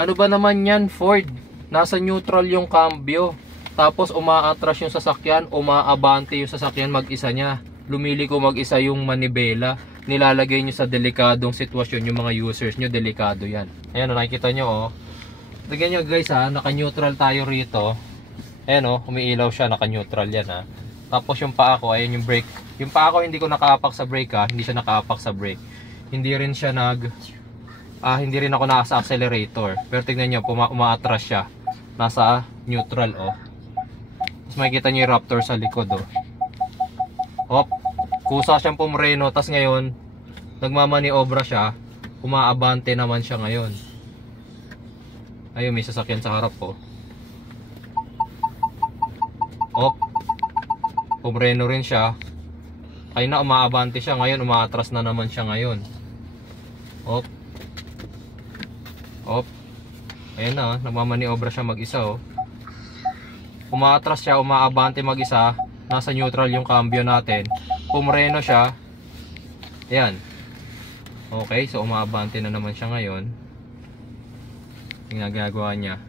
Ano ba naman yan, Ford? Nasa neutral yung cambio. Tapos umaatras yung sasakyan, umaabante yung sasakyan mag-isa niya. Lumiliko mag-isa yung manibela. Nilalagay nyo sa delikadong sitwasyon yung mga users nyo, delikado yan. Ayan, nakikita nyo oh. Tignan nyo guys ha, naka-neutral tayo rito. Ayan oh, umiilaw siya, naka-neutral yan ha. Tapos yung paa ko, ayan yung brake. Yung paa ko hindi ko nakaapak sa brake ha, hindi siya nakaapak sa brake. Hindi rin siya hindi rin ako nasa accelerator. Pero tignan nyo, umaatras siya. Nasa neutral oh. Tapos makikita nyo yung Raptor sa likod oh. Hop, kusa siyang pumreno. Tapos ngayon, nagmamaniobra siya. Umaabante naman siya ngayon. Ayun, may sasakyan sa harap oh. Hop, pumreno rin siya. Ay na, umaabante siya ngayon. Umaatras na naman siya ngayon. Hop. Hop. Ayan na, nagmamaniobra siya mag-isa oh. Umaatras siya, umaabante mag-isa. Nasa neutral yung cambio natin. Pumreno siya. Ayan. Okay, so umaabante na naman siya ngayon. Yung ginagawa niya.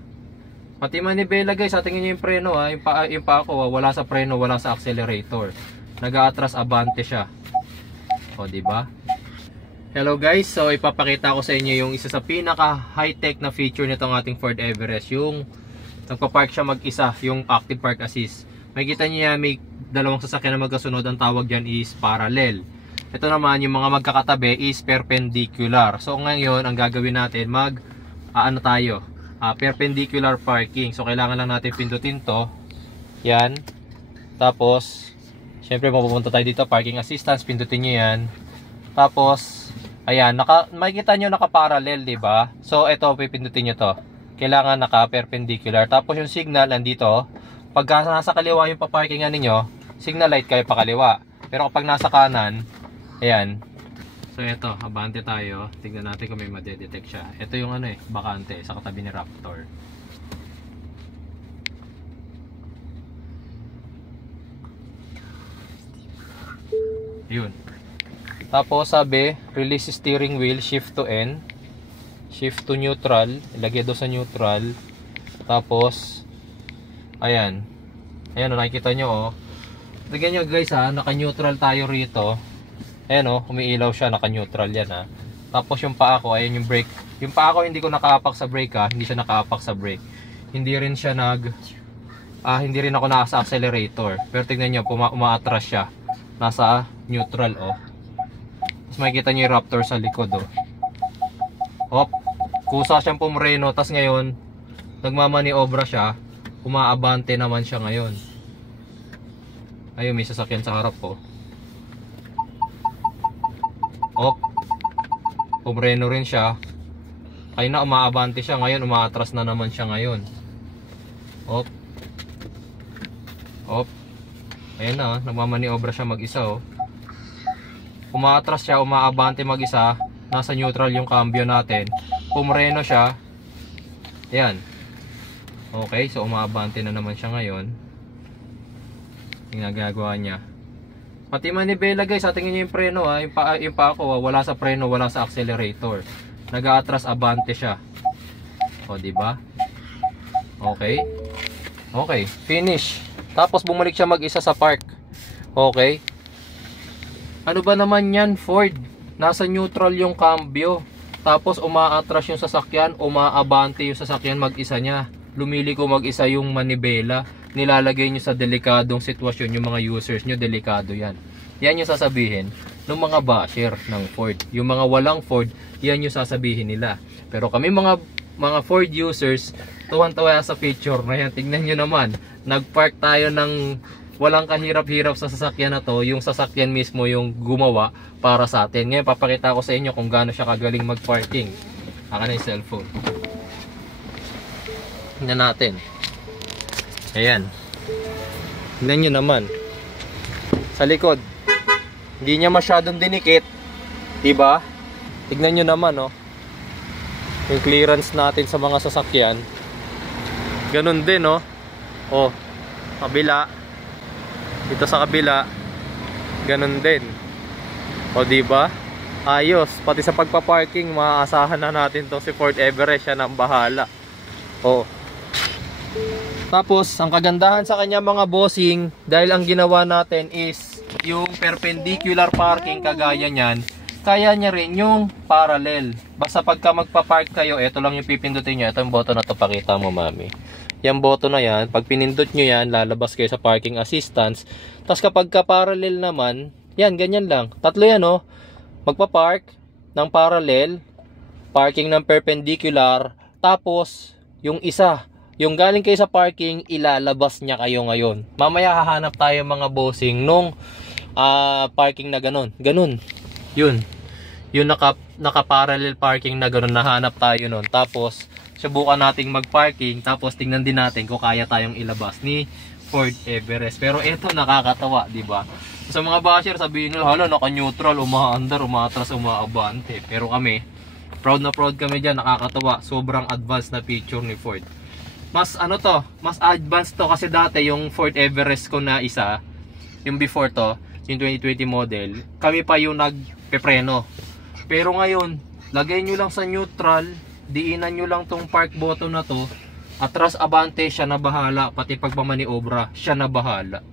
Pati manibela guys, tingin niyo yung preno ha. Yung pa ako wala sa preno, wala sa accelerator. Nag-aatras abante siya. O, diba? Hello guys, so ipapakita ko sa inyo yung isa sa pinaka high-tech na feature nitong ating Ford Everest, yung nagpa-park siya mag-isa, yung Active Park Assist. Makikita niyo may dalawang sasakyan na magkasunod, ang tawag diyan is parallel. Ito naman yung mga magkakatabi is perpendicular. So ngayon ang gagawin natin perpendicular parking. So kailangan lang natin pindutin to. Yan. Tapos syempre mapupunta tayo dito, parking assistance, pindutin niyo yan. Tapos ayan, makikita nyo naka-parallel, diba? So, ito, pipindutin nyo to. Kailangan naka-perpendicular. Tapos yung signal, nandito. Pagka nasa kaliwa yung paparkingan ninyo, signal light kayo pakaliwa. Pero kapag nasa kanan, ayan. So, ito, abante tayo. Tingnan natin kung may madedetect siya. Ito yung bakante, sa katabi ni Raptor. Yun. Tapos sabi, release steering wheel, shift to N, shift to neutral, ilagay doon sa neutral. Tapos ayan. Ayan, nakikita nyo oh. Tignan nyo guys ha, naka-neutral tayo rito. Ayan oh, umiilaw siya, naka-neutral yan ha. Tapos yung paa ko, ayan yung brake. Yung paa ko hindi ko nakaapak sa brake ha, hindi siya nakaapak sa brake. Hindi rin siya hindi rin ako nasa accelerator. Pero tignan nyo, umaatras siya. Nasa neutral oh. Tapos makikita nyo yung Raptor sa likod oh. Hop, kusa siyang pumreno. Tapos ngayon, nagmamaniobra siya. Umaabante naman siya ngayon. Ayun, may sasakyan sa harap oh. Hop, pumreno rin siya. Ay na, umaabante siya ngayon. Umaatras na naman siya ngayon. Hop. Hop. Ayun na, nagmamaniobra siya mag-isa oh. Umaatras siya, umaabante mag-isa. Nasa neutral yung cambio natin. Pumreno siya. Ayan. Okay, so umaabante na naman siya ngayon. Yung ginagawa niya. Pati manibela guys, tingin niyo yung preno ha. Yung pa ako wala sa preno, wala sa accelerator. Nag-aatras abante siya. O, diba? Okay. Okay, finish. Tapos bumalik siya mag-isa sa park. Okay. Ano ba naman yan, Ford? Nasa neutral yung cambio. Tapos umaatras yung sasakyan, umaabante yung sasakyan mag-isa niya. Lumiliko mag-isa yung manibela. Nilalagay nyo sa delikadong sitwasyon yung mga users nyo, delikado yan. Yan yung sasabihin ng mga basher ng Ford. Yung mga walang Ford, yan yung sasabihin nila. Pero kami mga Ford users, tuwan-tuwa sa picture na yan. Tingnan nyo naman, nagpark tayo ng walang kahirap-hirap sa sasakyan na to. Yung sasakyan mismo yung gumawa para sa atin. Ngayon papakita ko sa inyo kung gaano siya kagaling mag-parking. Aka na yung cellphone. Tingnan natin. Ayan. Tingnan nyo naman. Sa likod. Hindi niya masyadong dinikit. Diba? Tingnan nyo naman oh. Yung clearance natin sa mga sasakyan. Ganun din oh. Oh. Kabila. Dito sa kabila, ganun din. O diba? Ayos, pati sa pagpa-parking, maaasahan na natin to si Ford Everest, siya nang bahala. Oh. Tapos, ang kagandahan sa kanya mga bossing, dahil ang ginawa natin is yung perpendicular parking kagaya niyan, kaya niya rin yung parallel. Basta pagka magpa-park kayo, ito lang yung pipindutin nyo. Ito yung button na to, pakita mo mami. Yung button na yan, pag pinindot nyo yan, lalabas kayo sa parking assistance. Tapos kapag ka-parallel naman, yan, ganyan lang. Tatlo yan oh. Magpa-park ng parallel, parking ng perpendicular, tapos yung isa, yung galing kayo sa parking, ilalabas niya kayo ngayon. Mamaya hahanap tayo mga bossing nung parking na ganun. Ganun. Yun. Yung naka-parallel parking na ganun, nahanap tayo nun. Tapos, subukan nating mag-parking, tapos tingnan din natin kung kaya tayong ilabas ni Ford Everest. Pero eto nakakatawa, di ba? Sa mga basher, sabihin nila, hala, naka-neutral, umaandar, umatras, umaabante. Pero kami, proud na proud kami dyan, nakakatawa. Sobrang advanced na feature ni Ford. Mas ano to, mas advanced to kasi dati yung Ford Everest ko na isa, yung before to, yung 2020 model, kami pa yung nagpepreno. Pero ngayon, lagay nyo lang sa neutral, diinan nyo lang tong park button na to, atras abante, siya na bahala, pati pagpamaniobra, siya na bahala.